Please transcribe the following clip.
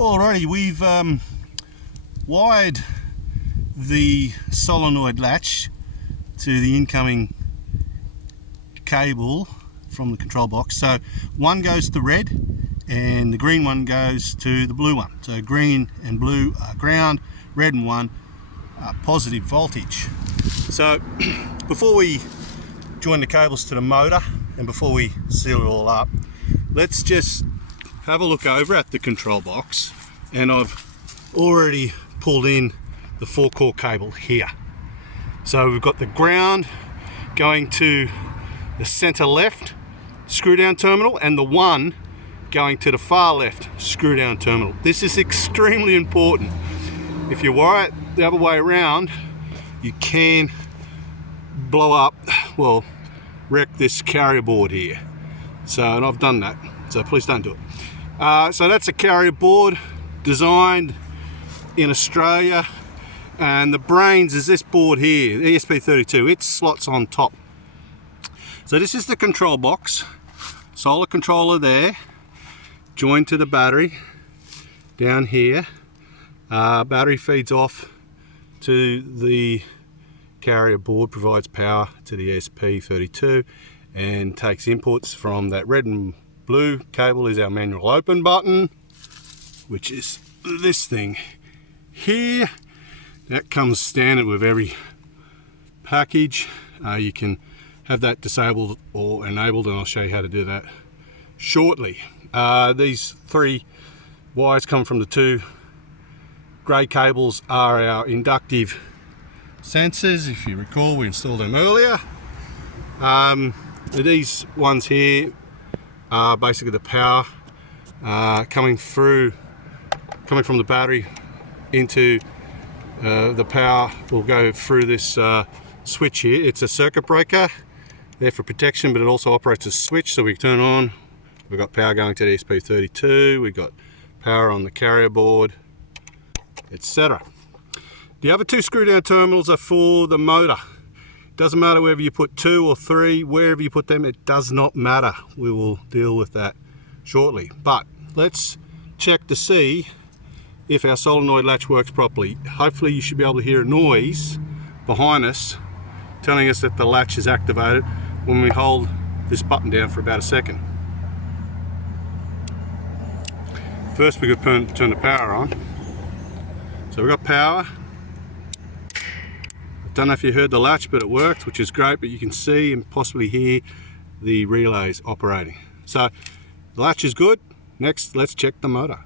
Alrighty, we've wired the solenoid latch to the incoming cable from the control box. So one goes to red and the green one goes to the blue one. So green and blue are ground, red and one are positive voltage. So before we join the cables to the motor and before we seal it all up, let's just have a look over at the control box, and I've already pulled in the 4-core cable here. So we've got the ground going to the center left screw down terminal and the one going to the far left screw down terminal. This is extremely important. If you wire it the other way around, you can blow up, well, wreck this carrier board here. So, and I've done that, so please don't do it. So that's a carrier board designed in Australia, and the brains is this board here, the ESP32. It slots on top. So this is the control box, solar controller there, joined to the battery down here. Battery feeds off to the carrier board, provides power to the ESP32 and takes inputs from that red and blue cable. Is our manual open button, which is this thing here. That comes standard with every package. You can have that disabled or enabled, and I'll show you how to do that shortly. These 3 wires come from the 2 grey cables are our inductive sensors. If you recall, we installed them earlier. These ones here are basically the power coming from the battery into the power will go through this switch here. It's a circuit breaker there for protection, but it also operates as a switch. So we turn on, we've got power going to the ESP32, we've got power on the carrier board, etc. The other 2 screw down terminals are for the motor. Doesn't matter whether you put 2 or 3, wherever you put them, it does not matter. We will deal with that shortly. But let's check to see if our solenoid latch works properly. Hopefully you should be able to hear a noise behind us telling us that the latch is activated when we hold this button down for about a second. First we've got to turn the power on. So we've got power. I don't know if you heard the latch, but it worked, which is great, but you can see and possibly hear the relays operating. So the latch is good. Next, let's check the motor.